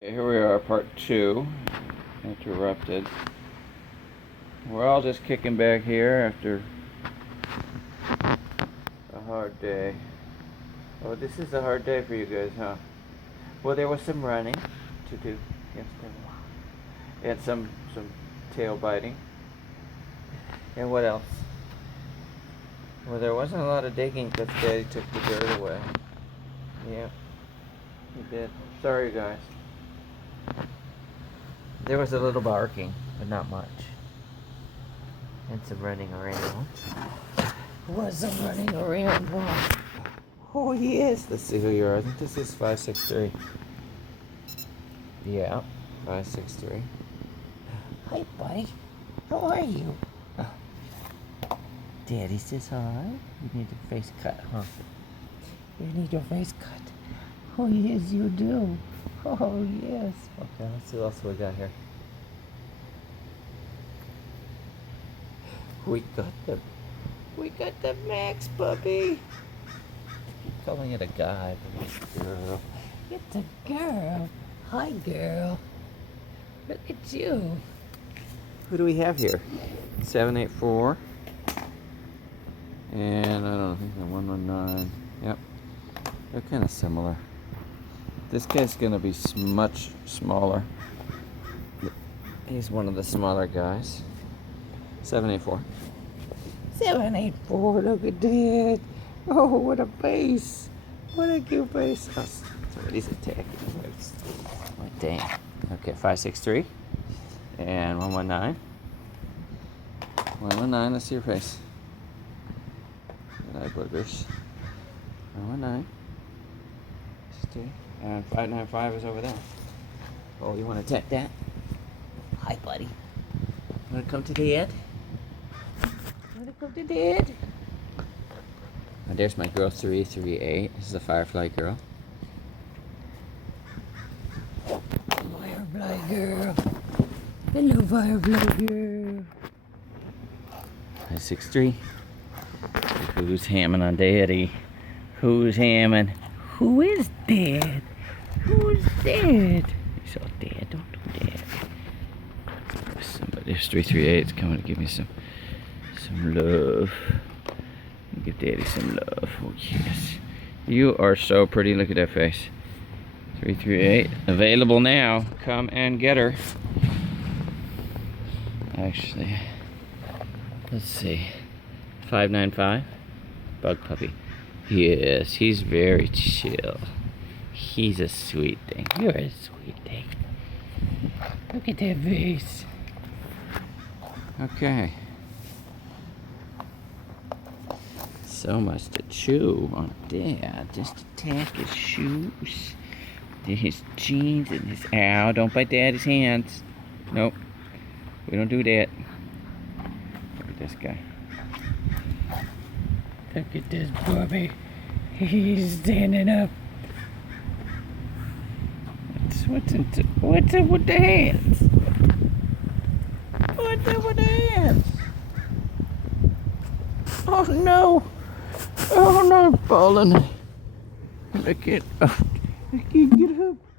Here we are, part 2, interrupted. We're all just kicking back here after a hard day. Oh, this is a hard day for you guys, huh? Well, there was some running to do. Yes, there was. And some tail biting. And what else? Well, there wasn't a lot of digging because Daddy took the dirt away. Yeah, he did. Sorry, guys. There was a little barking, but not much. And some running around. Was some running around. Oh, yes. Let's see who you are. I think this is 563. Yeah, 563. Hi, buddy. How are you? Daddy says hi. You need your face cut, huh? You need your face cut. Oh, yes, you do. Oh, yes. Okay, let's see what else we got here. We got the Max puppy. Keep calling it a guy, but it's a girl. It's a girl. Hi, girl. Look at you. Who do we have here? 784. And I don't know, I think the 119. Yep. They're kind of similar. This guy's gonna be much smaller. He's one of the smaller guys. 784. 784, look at that. Oh, what a face. What a cute face. Oh, somebody's attacking. Oh, damn. Okay, 563. And 119. 119, let's see your face. Eye boogers. 119. 60. And 595 is over there. Oh, you want to attack that? Hi, buddy. Want to come to Dad? Want to come to Dad? Oh, there's my girl 338. This is a Firefly girl. Firefly girl. Hello, Firefly girl. 563. Who's hamming on Daddy? Who's hamming? Who is Dad? Who's Dad? You saw Dad, don't do that. Somebody, there's 338 is coming to give me some love. Give Daddy some love. Oh yes. You are so pretty. Look at that face. 338. Available now. Come and get her. Actually, let's see. 595. Bug puppy. Yes, he's very chill. He's a sweet thing. You're a sweet thing. Look at that face. Okay. So much to chew on Dad. Just attack his shoes, his jeans, and his... Ow, don't bite Daddy's hands. Nope. We don't do that. Look at this guy. Look at this puppy. He's standing up. What's up with the hands? What's up with the hands? Oh no! Oh no, I'm falling. I can't get up.